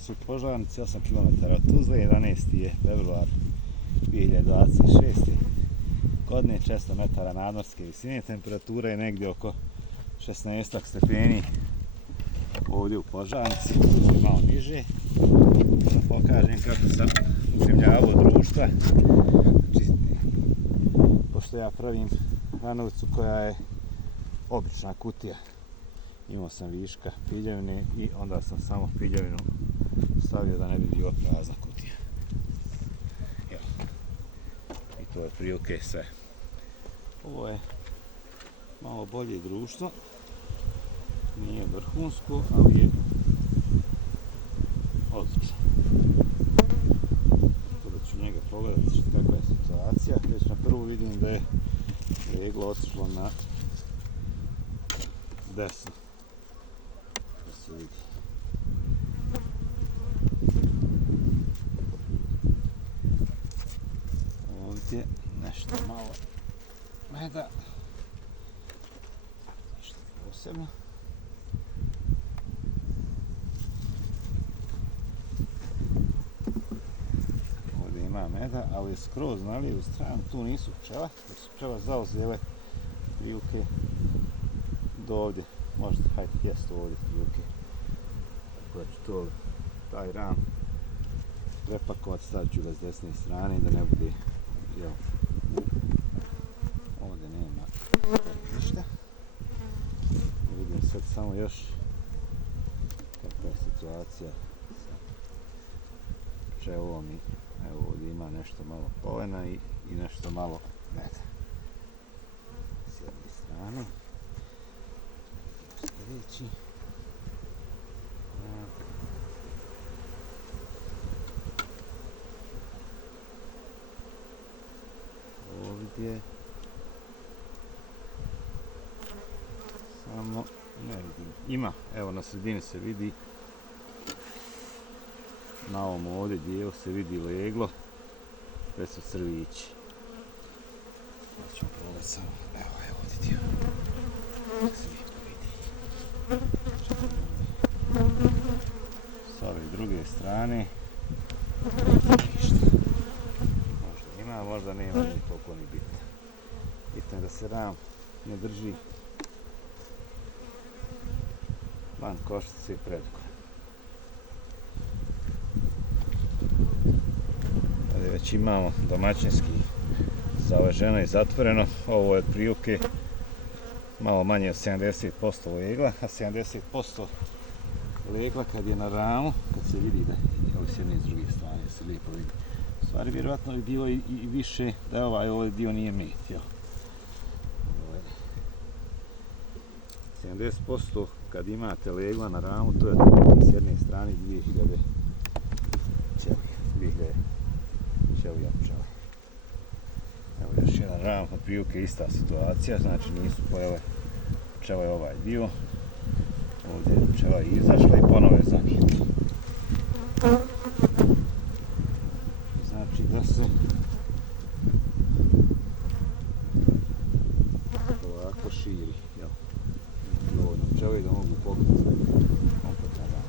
su požarnici, 8 km od Tuzle, 11. je februar 2026. godine, 400 metara nadmorske visine, temperatura je negdje oko 16 stepeni ovdje u Požarnici, malo niže. Da pokažem kako sam uzemljavao društva. Znači, pošto ja pravim lanovcu koja je obična kutija, imao sam viška piljevine i onda sam samo piljevinu stavio da ne bi bila prazna kutija. Evo. I to je prilike sve. Ovo je malo bolje društvo, nije vrhunsko, ali je odlično. Tako da ću njega pogledati kakva je situacija. Već na prvu vidim da je leglo otišlo na desno. Da se vidi. Ovdje nešto malo meda. Ništa posebno. Ovdje ima meda, ali je skroz na lijevu stranu, tu nisu pčela, jer su pčela zauzele prilike do ovdje, možda, hajde, jest ovdje prilike. Tako da ću to, taj ram prepakovat, stavit ću ga s desne strane da ne bude, jel, ovdje nema ništa. Vidim sad samo još kakva je situacija sa pčelom i evo ovdje ima nešto malo polena i nešto malo meda. S jedne strane. Sljedeći. Ovdje samo ne vidim. Ima, evo na sredini se vidi, na ovom ovdje dijelu se vidi leglo, gdje su crvići. Sad ću pogledati samo, evo je ovdje dio. Se lijepo vidi. S ove druge strane ništa. Možda ima, možda nema, nije toliko ni bitno. Bitno je da se ram ne drži van košnice i predugora. Ovdje već imamo domaćinski zaleženo i zatvoreno. Ovo je otprilike malo manje od 70% legla, a 70% legla kad je na ramu, kad se vidi da je s jedne i s druge strane se lijepo vidi. U stvari vjerojatno bi bilo i više da je ovaj dio nije met, jel? 70% kad imate legla na ramu, to je s jedne strane 2000 ćelija pčela. Evo još jedan ram, otprilike ista situacija, znači nisu pojele pčele ovaj dio. Ovdje je pčela izašla i ponovo je zanijeta. Znači da se ovako širi, jel? Dovoljno pčele da mogu pokriti sve kompletno ram.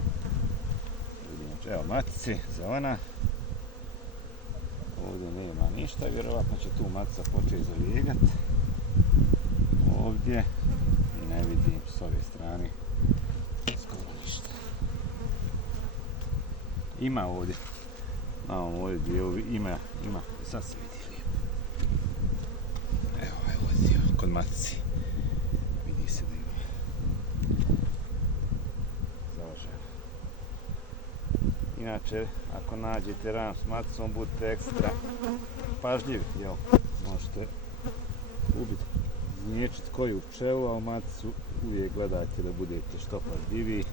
Vidimo, evo matice, zelena. Ovdje nema ništa, vjerovatno će tu matica početi zalijegat. Ovdje ne vidim s ove strane skoro ništa. Ima ovdje, na ovom ovdje dijelu ima, sad se vidi lijepo. Evo je ovdje dio, kod matici. Vidi se da ima založeno. Inače, ako nađete ram s maticom, budite ekstra pažljivi, jel? Možete ubiti, zniječiti koju pčelu, a u maticu uvijek gledajte da budete što pažljiviji,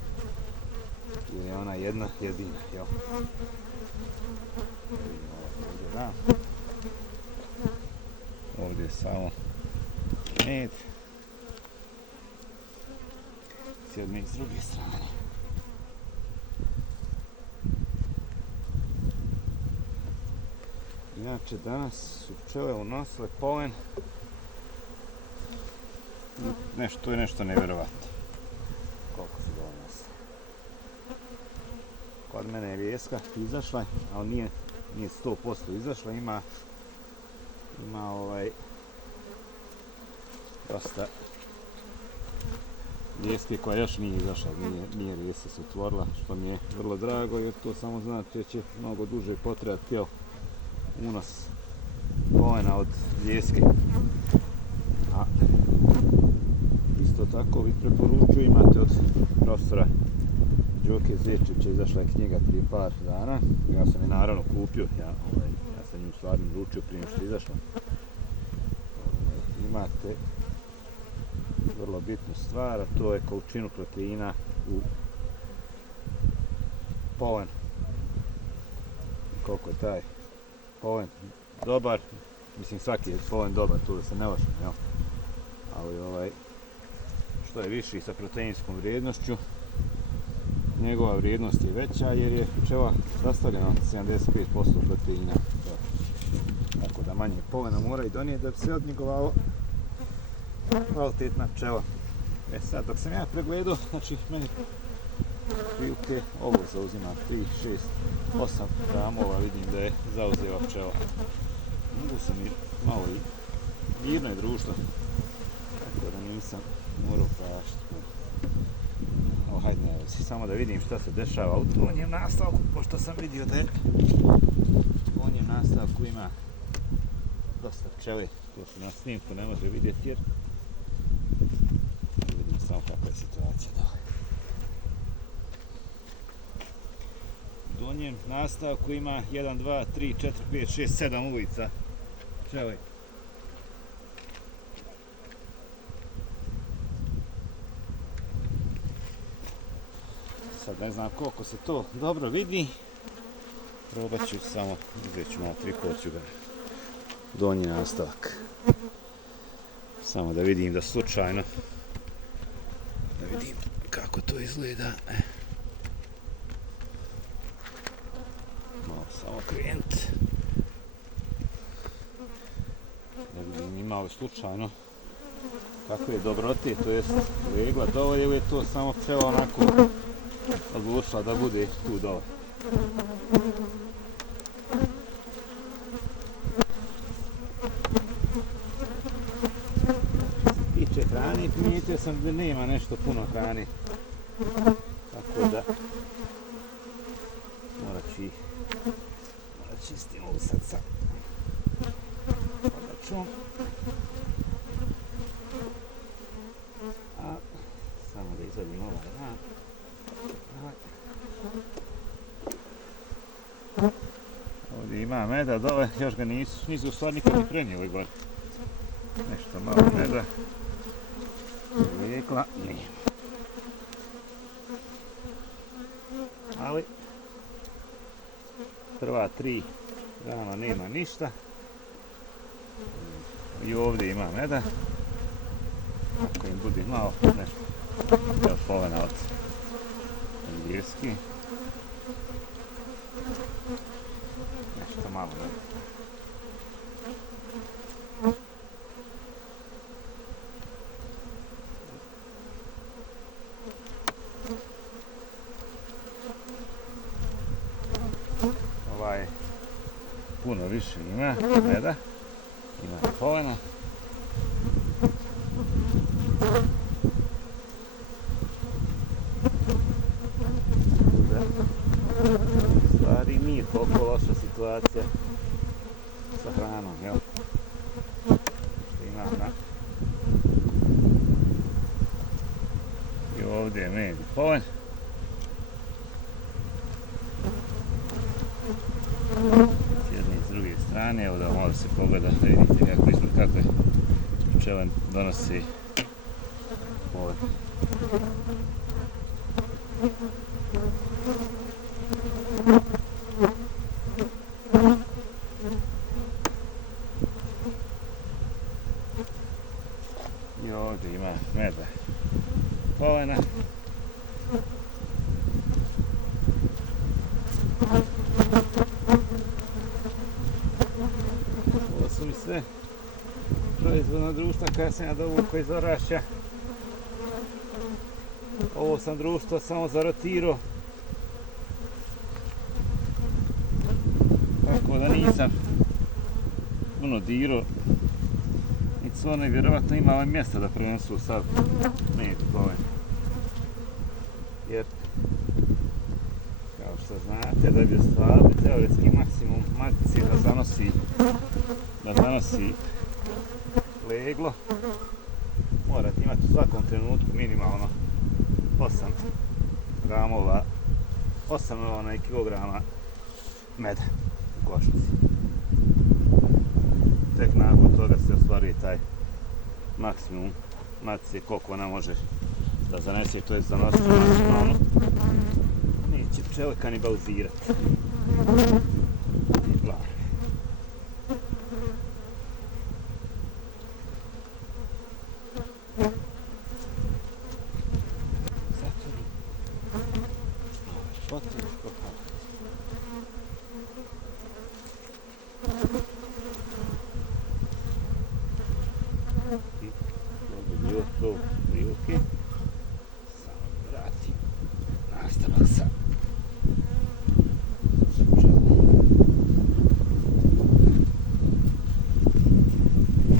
jer je ona jedna jedina, jel? Ovdje ram. Ovdje je samo med. S jedne i s druge strane. Inače, danas su pčele unosile polen. To je nešto nevjerovatno. Koliko su ga unosile. Kod mene je lijeska izašla, ali nije 100% izašla, ima dosta lijeske koja još nije izašla, nije lijeska se otvorila, što mi je vrlo drago jer to samo znači da će mnogo duže potrebati unos polena od lijeske. A isto tako bih preporučio, imate od profesora Đoke Zečevića, izašla je knjiga prije par dana, ja sam je naravno kupio, ja sam nju stvarno naručio prije što je izašla. Imate vrlo bitnu stvar, a to je količinu proteina u polenu. Koliko je taj polen dobar, mislim svaki je polen dobar, tu da se ne lažem, jel? Ali što je viši sa proteinskom vrijednošću, njegova vrijednost je veća jer je pčela sastavljena od 75% proteina. Tako da manje polena mora i donijeti da bi se odnjegovalo kvalitetna pčela. Sad dok sam ja pregledao, znači meni prilike ovo zauzima 3, 6, 8 gramova, vidim da je zauzela pčela. Mogu sam i malo i mirno je društvo, tako da nisam morao prašiti. Evo, hajde ne vezi, samo da vidim šta se dešava u donjem nastavku, pošto sam vidio da je u donjem nastavku ima dosta pčele, to se na snimku ne može vidjeti jer vidim samo kakva je situacija dole. U donjem nastavku ima 1, 2, 3, 4, 5, 6, 7 ulica pčele. Sad ne znam koliko se to dobro vidi, probat ću samo, uzet ću malo prikovat ću ga donji nastavak, samo da vidim da slučajno, da vidim kako to izgleda. Malo samo klijent, da vidim ima li slučajno kako je dobrote, to jest legla dole ili je to samo pčela onako odlučila da bude tu dole. Tiče hrane, primijetio sam da nema nešto puno hrane, tako da morat ću stimulisat sa obračunom. A samo da izvadim ovaj van. Ovdje ima meda dole, još ga nisu u stvari nikad ni prenijeli gore. Nešto malo meda. Lijekla nije. Ali prva 3 dana nema ništa. I ovdje ima meda. Ako im bude malo nešto polena od lijeski. Nešto malo meda. Ovaj puno više ima meda, ima polena. Stvari nije toliko loša situacija sa hranom, jel? Ima i ovdje je med i polen. S jedne i s druge strane, evo da malo se pogleda da vidite kako je pčela donosi polen. I ovdje ima meda, polena. Ovo su mi sve proizvodna društva koja sam ja dovukao iz Orašja. Ovo sam društvo samo za rotirao. Tako da nisam puno dirao. I cone vjerovatno ima ovaj mjesta da prenesu sad med ovaj. Jer kao što znate da bi ostvarili teoretski maksimum matice da zanosi leglo, morate imati u svakom trenutku minimalno 8 kilograma meda u košnici. Tek nakon toga se ostvaruje taj maksimum matice koliko ona može da zanese, to je zanositi maksimalno. Neće pčele kanibalizirati. Zatvori. Otvoriš kopal. I to bi bilo to prilike. Samo vratim nastavak sa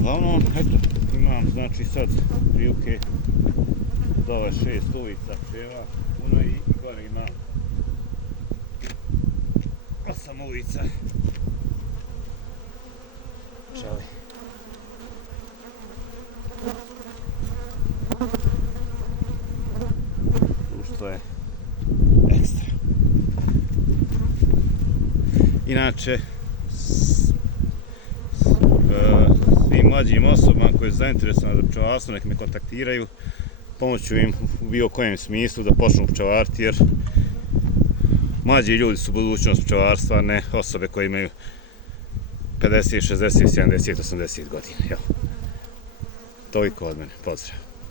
uglavnom, eto, imam znači sad prilike do ove 6 ulica pčela, puno i gore imam 8 ulica pčeli. Društvo je ekstra. Inače, svim mlađim osobama koji su zainteresovani za pčelarstvo nek me kontaktiraju, pomoću im u bilo kojem smislu da počnu pčelariti, jer mlađi ljudi su budućnost pčelarstva, ne osobe koje imaju 50, 60, 70, 80 godina. Toliko od mene, pozdrav.